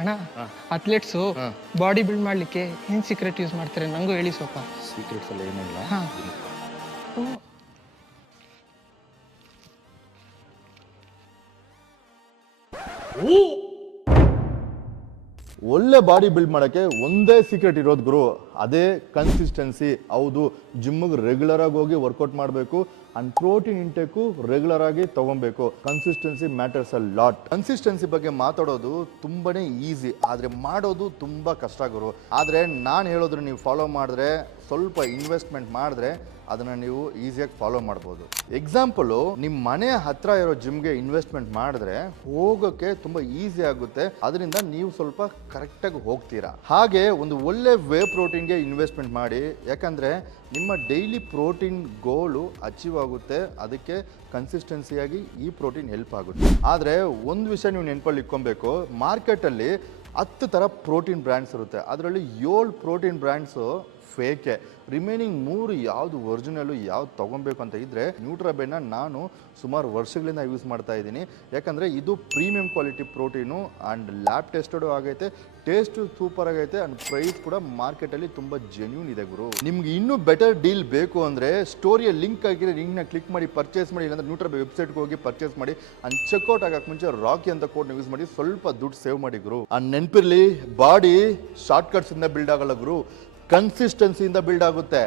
ಅಣ್ಣ ಅಥ್ಲೆಟ್ಸು body build ಮಾಡ್ಲಿಕ್ಕೆ ಏನ್ ಸೀಕ್ರೆಟ್ ಯೂಸ್ ಮಾಡ್ತಾರೆ ನಂಗೂ ಹೇಳಿ ಸ್ವಲ್ಪ. ಸೀಕ್ರೆಟ್ಸ್ ಎಲ್ಲ ಏನಿಲ್ಲ. ಹಾ. ಒಳ್ಳೆ ಬಾಡಿ ಬಿಲ್ಡ್ ಮಾಡೋಕ್ಕೆ ಒಂದೇ ಸೀಕ್ರೆಟ್ ಇರೋದು ಗುರು, ಅದೇ ಕನ್ಸಿಸ್ಟೆನ್ಸಿ. ಹೌದು, ಜಿಮ್ಗೆ ರೆಗ್ಯುಲರ್ ಆಗಿ ಹೋಗಿ ವರ್ಕೌಟ್ ಮಾಡಬೇಕು ಅಂಡ್ ಪ್ರೋಟೀನ್ ಇಂಟೇಕು ರೆಗ್ಯುಲರ್ ಆಗಿ ತಗೊಬೇಕು. Consistency matters a lot. Consistency ಬಗ್ಗೆ ಮಾತಾಡೋದು ತುಂಬಾನೇ ಈಸಿ, ಆದರೆ ಮಾಡೋದು ತುಂಬ ಕಷ್ಟ ಗುರು. ಆದರೆ ನಾನು ಹೇಳೋದ್ರ ನೀವು ಫಾಲೋ ಮಾಡಿದ್ರೆ, ಸ್ವಲ್ಪ ಇನ್ವೆಸ್ಟ್ಮೆಂಟ್ ಮಾಡಿದ್ರೆ ಅದನ್ನು ನೀವು ಈಸಿಯಾಗಿ ಫಾಲೋ ಮಾಡ್ಬೋದು. ಎಕ್ಸಾಂಪಲು, ನಿಮ್ಮ ಮನೆ ಹತ್ರ ಇರೋ ಜಿಮ್ಗೆ ಇನ್ವೆಸ್ಟ್ಮೆಂಟ್ ಮಾಡಿದ್ರೆ ಹೋಗೋಕ್ಕೆ ತುಂಬ ಈಸಿ ಆಗುತ್ತೆ, ಅದರಿಂದ ನೀವು ಸ್ವಲ್ಪ ಕರೆಕ್ಟಾಗಿ ಹೋಗ್ತೀರಾ. ಹಾಗೆ ಒಂದು ಒಳ್ಳೆ ವೇ ಪ್ರೋಟೀನ್ಗೆ ಇನ್ವೆಸ್ಟ್ಮೆಂಟ್ ಮಾಡಿ, ಯಾಕಂದರೆ ನಿಮ್ಮ ಡೈಲಿ ಪ್ರೋಟೀನ್ ಗೋಲು ಅಚೀವ್ ಆಗುತ್ತೆ. ಅದಕ್ಕೆ ಕನ್ಸಿಸ್ಟೆನ್ಸಿಯಾಗಿ ಈ ಪ್ರೋಟೀನ್ ಹೆಲ್ಪ್ ಆಗುತ್ತೆ. ಆದರೆ ಒಂದು ವಿಷಯ ನೀವು ನೆನಪಲ್ಲಿ ಇಟ್ಕೊಬೇಕು, ಮಾರ್ಕೆಟಲ್ಲಿ 10 ಥರ ಪ್ರೋಟೀನ್ ಬ್ರ್ಯಾಂಡ್ಸ್ ಇರುತ್ತೆ, ಅದರಲ್ಲಿ 7 ಪ್ರೋಟೀನ್ ಬ್ರ್ಯಾಂಡ್ಸು ಫೇಕೆ. ರಿಮೈನಿಂಗ್ 3 ಯಾವುದು ಒರಿಜಿನಲು, ಯಾವ್ದು ತೊಗೊಬೇಕು ಅಂತ ಇದ್ದರೆ ನ್ಯೂಟ್ರಾಬೆನ್ನ ನಾನು ಸುಮಾರು ವರ್ಷಗಳಿಂದ ಯೂಸ್ ಮಾಡ್ತಾ ಇದ್ದೀನಿ. ಯಾಕಂದರೆ ಇದು premium quality protein and lab tested ಆಗೈತೆ, ಟೇಸ್ಟು ಸೂಪರ್ ಆಗೈತೆ ಆ್ಯಂಡ್ ಪ್ರೈಸ್ ಕೂಡ ಮಾರ್ಕೆಟಲ್ಲಿ ತುಂಬ ಜೆನ್ಯೂನ್ ಇದೆ ಗುರು. ನಿಮ್ಗೆ ಇನ್ನೂ ಬೆಟರ್ ಡೀಲ್ ಬೇಕು ಅಂದರೆ ಸ್ಟೋರಿಯ ಲಿಂಕ್ ಆಗಿರೋ ಲಿಂಕ್ನ ಕ್ಲಿಕ್ ಮಾಡಿ ಪರ್ಚೇಸ್ ಮಾಡಿ, ಇಲ್ಲಾಂದರೆ ನ್ಯೂಟ್ರಾಬೆ ವೆಬ್ಸೈಟ್ಗೆ ಹೋಗಿ ಪರ್ಚೇಸ್ ಮಾಡಿ ಆ್ಯಂಡ್ ಚೆಕ್ಔಟ್ ಆಗೋಕ್ಕೆ ಮುಂಚೆ ರಾಕಿ ಅಂತ ಕೋಡ್ನ ಯೂಸ್ ಮಾಡಿ ಸ್ವಲ್ಪ ದುಡ್ಡು ಸೇವ್ ಮಾಡಿ ಗುರು. ಆ್ಯಂಡ್ ನೆನಪಿರಲಿ, ಬಾಡಿ ಶಾರ್ಟ್ಕಟ್ಸಿಂದ ಬಿಲ್ಡ್ ಆಗಲ್ಲ ಗುರು, ಕನ್ಸಿಸ್ಟೆನ್ಸಿಯಿಂದ ಬಿಲ್ಡ್ ಆಗುತ್ತೆ.